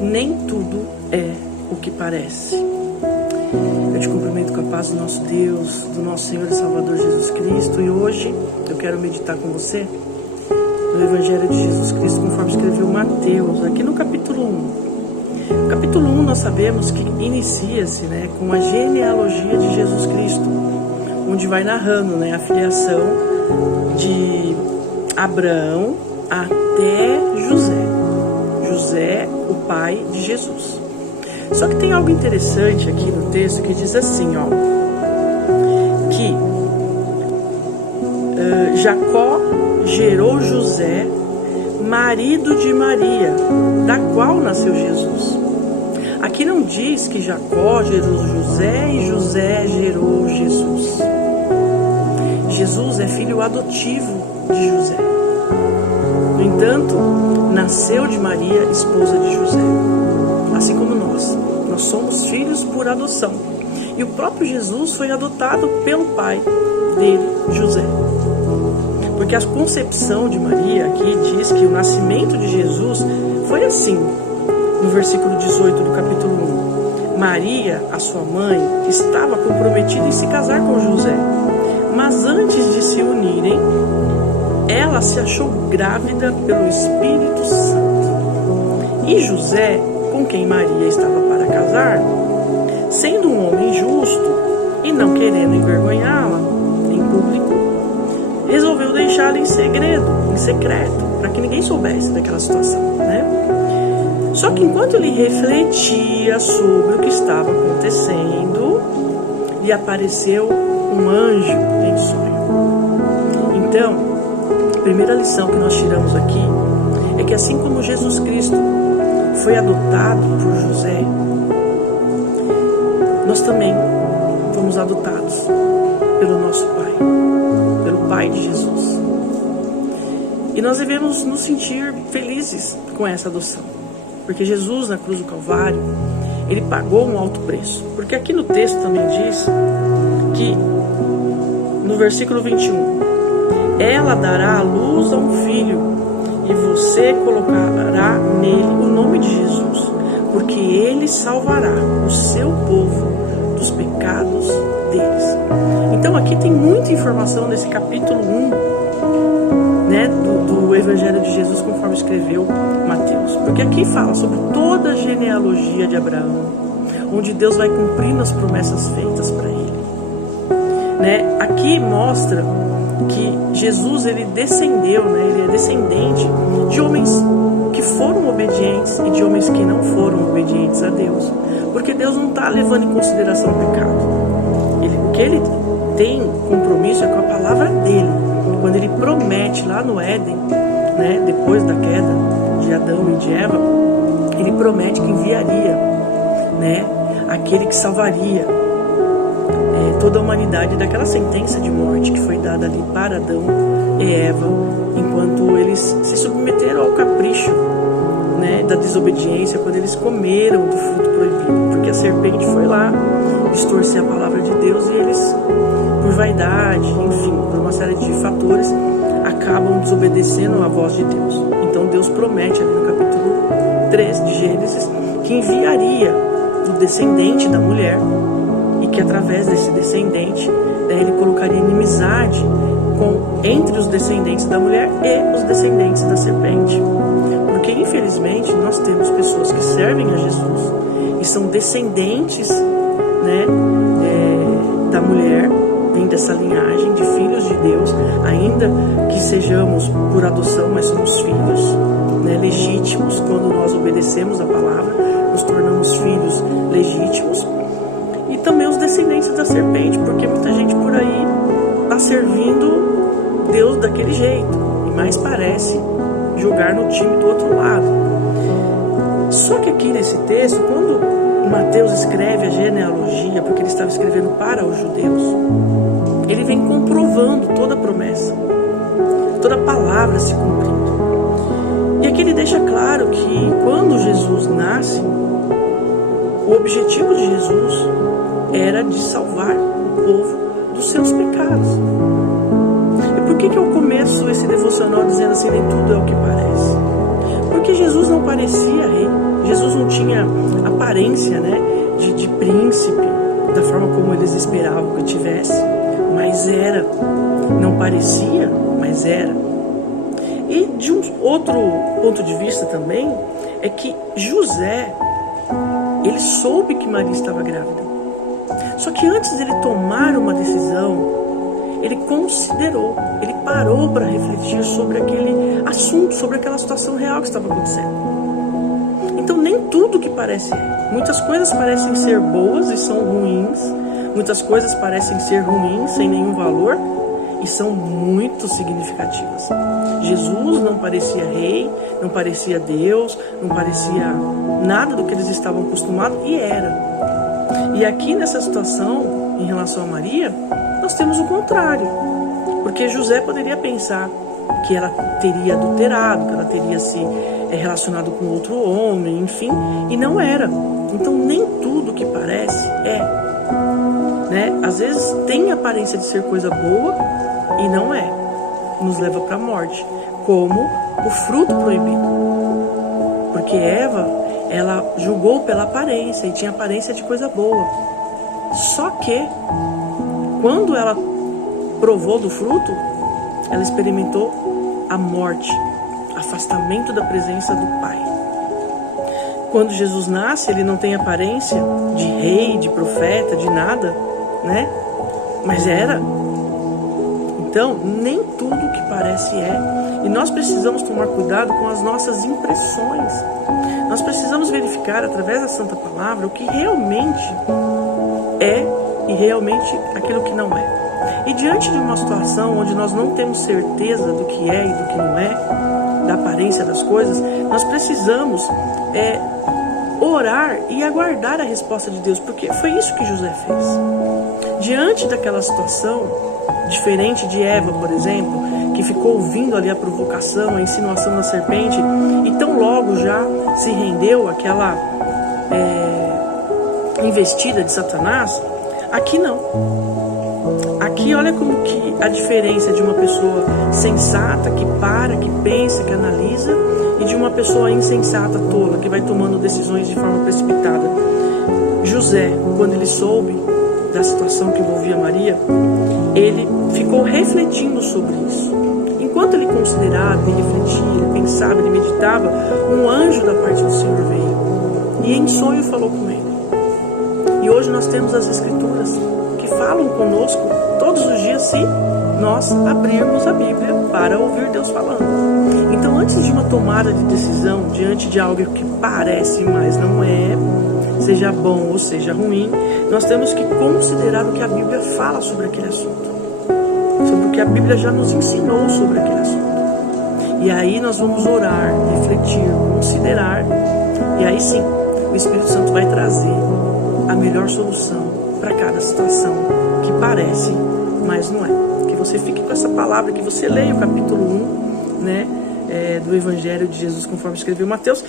nem tudo é o que parece. Eu te cumprimento com a paz do nosso Deus, do nosso Senhor e Salvador Jesus Cristo, e hoje eu quero meditar com você no Evangelho de Jesus Cristo, conforme escreveu Mateus, aqui no capítulo 1. No capítulo 1 nós sabemos que inicia-se com a genealogia de Jesus Cristo, onde vai narrando a filiação de Abraão até José, o pai de Jesus. Só que tem algo interessante aqui no texto que diz assim, que Jacó gerou José, marido de Maria, da qual nasceu Jesus. Aqui não diz que Jacó gerou José e José gerou Jesus. Jesus é filho adotivo de José. No entanto, nasceu de Maria, esposa de José. Assim como nós somos filhos por adoção. E o próprio Jesus foi adotado pelo pai dele, José. Porque a concepção de Maria aqui diz que o nascimento de Jesus foi assim, no versículo 18 do capítulo 1. Maria, a sua mãe, estava comprometida em se casar com José. Mas antes de se unirem, ela se achou grávida pelo Espírito Santo. E José, com quem Maria estava para casar, sendo um homem justo e não querendo envergonhá-la em público, resolveu deixá-la em segredo, em secreto, para que ninguém soubesse daquela situação, Só que enquanto ele refletia sobre o que estava acontecendo, lhe apareceu um anjo em sonho. Então, a primeira lição que nós tiramos aqui é que assim como Jesus Cristo foi adotado por José, nós também fomos adotados pelo nosso Pai, pelo Pai de Jesus. E nós devemos nos sentir felizes com essa adoção, porque Jesus na cruz do Calvário, ele pagou um alto preço. Porque aqui no texto também diz que, no versículo 21, ela dará à luz a um filho, e você colocará nele o nome de Jesus, porque ele salvará o seu povo dos pecados deles. Então aqui tem muita informação nesse capítulo 1, do Evangelho de Jesus, conforme escreveu Mateus. Porque aqui fala sobre toda a genealogia de Abraão, onde Deus vai cumprindo as promessas feitas para ele. Aqui mostra que Jesus, ele descendeu, ele é descendente de homens que foram obedientes e de homens que não foram obedientes a Deus, porque Deus não está levando em consideração o pecado. O que ele tem compromisso é com a palavra dele, quando ele promete lá no Éden, depois da queda de Adão e de Eva, ele promete que enviaria aquele que salvaria toda a humanidade daquela sentença de morte que foi dada ali para Adão e Eva, enquanto eles se submeteram ao capricho da desobediência, quando eles comeram do fruto proibido, porque a serpente foi lá distorcer a palavra de Deus e eles, por vaidade, enfim, por uma série de fatores, acabam desobedecendo a voz de Deus. Então Deus promete ali no capítulo 3 de Gênesis que enviaria o descendente da mulher, e que através desse descendente, ele colocaria inimizade entre os descendentes da mulher e os descendentes da serpente. Porque infelizmente nós temos pessoas que servem a Jesus e são descendentes da mulher, vem dessa linhagem de filhos de Deus, ainda que sejamos por adoção, mas somos filhos legítimos. Quando nós obedecemos a palavra, nos tornamos filhos legítimos. E também os descendentes da serpente, porque muita gente por aí está servindo Deus daquele jeito, e mais parece jogar no time do outro lado. Só que aqui nesse texto, quando Mateus escreve a genealogia, porque ele estava escrevendo para os judeus, ele vem comprovando toda a promessa, toda a palavra se cumprindo. E aqui ele deixa claro que quando Jesus nasce, o objetivo de Jesus era de salvar o povo dos seus pecados. E por que eu começo esse devocional dizendo assim, nem tudo é o que parece? Porque Jesus não parecia rei, Jesus não tinha aparência, né, de príncipe, da forma como eles esperavam que tivesse, mas era. Não parecia, mas era. E de um outro ponto de vista também, é que José, ele soube que Maria estava grávida. Só que antes dele tomar uma decisão, ele considerou, ele parou para refletir sobre aquele assunto, sobre aquela situação real que estava acontecendo. Então nem tudo que parece é. Muitas coisas parecem ser boas e são ruins, muitas coisas parecem ser ruins, sem nenhum valor, e são muito significativas. Jesus não parecia rei, não parecia Deus, não parecia nada do que eles estavam acostumados, e era. E aqui nessa situação, em relação a Maria, nós temos o contrário. Porque José poderia pensar que ela teria adulterado, que ela teria se relacionado com outro homem, enfim, e não era. Então nem tudo que parece é. Né? Às vezes tem aparência de ser coisa boa e não é. Nos leva para a morte, como o fruto proibido. Porque Eva, ela julgou pela aparência e tinha aparência de coisa boa. Só que quando ela provou do fruto, ela experimentou a morte, afastamento da presença do Pai. Quando Jesus nasce, ele não tem aparência de rei, de profeta, de nada, né? Mas era. Então, nem tudo que parece é. E nós precisamos tomar cuidado com as nossas impressões. Nós precisamos verificar, através da Santa Palavra, o que realmente é e realmente aquilo que não é. E diante de uma situação onde nós não temos certeza do que é e do que não é, da aparência das coisas, nós precisamos orar e aguardar a resposta de Deus, porque foi isso que José fez. Diante daquela situação, diferente de Eva, por exemplo, que ficou ouvindo ali a provocação, a insinuação da serpente, e tão logo já se rendeu àquela investida de Satanás, aqui não. Aqui olha como que a diferença de uma pessoa sensata, que para, que pensa, que analisa, e de uma pessoa insensata, tola, que vai tomando decisões de forma precipitada. José, quando ele soube da situação que envolvia Maria, ele ficou refletindo sobre isso. Enquanto ele considerava, ele refletia, ele pensava, ele meditava, um anjo da parte do Senhor veio e em sonho falou com ele. E hoje nós temos as Escrituras que falam conosco todos os dias se nós abrirmos a Bíblia para ouvir Deus falando. Então, antes de uma tomada de decisão, diante de algo que parece, mas não é, seja bom ou seja ruim, nós temos que considerar o que a Bíblia fala sobre aquele assunto, sobre o que a Bíblia já nos ensinou sobre aquele assunto. E aí nós vamos orar, refletir, considerar, e aí sim, o Espírito Santo vai trazer a melhor solução para cada situação que parece, mas não é. Que você fique com essa palavra, que você leia o capítulo 1, né, do Evangelho de Jesus, conforme escreveu Mateus,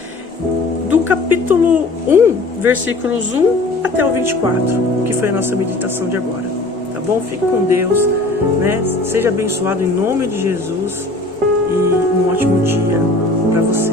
do capítulo 1, versículos 1 até o 24, que foi a nossa meditação de agora. Tá bom? Fique com Deus, né? Seja abençoado em nome de Jesus e um ótimo dia para você.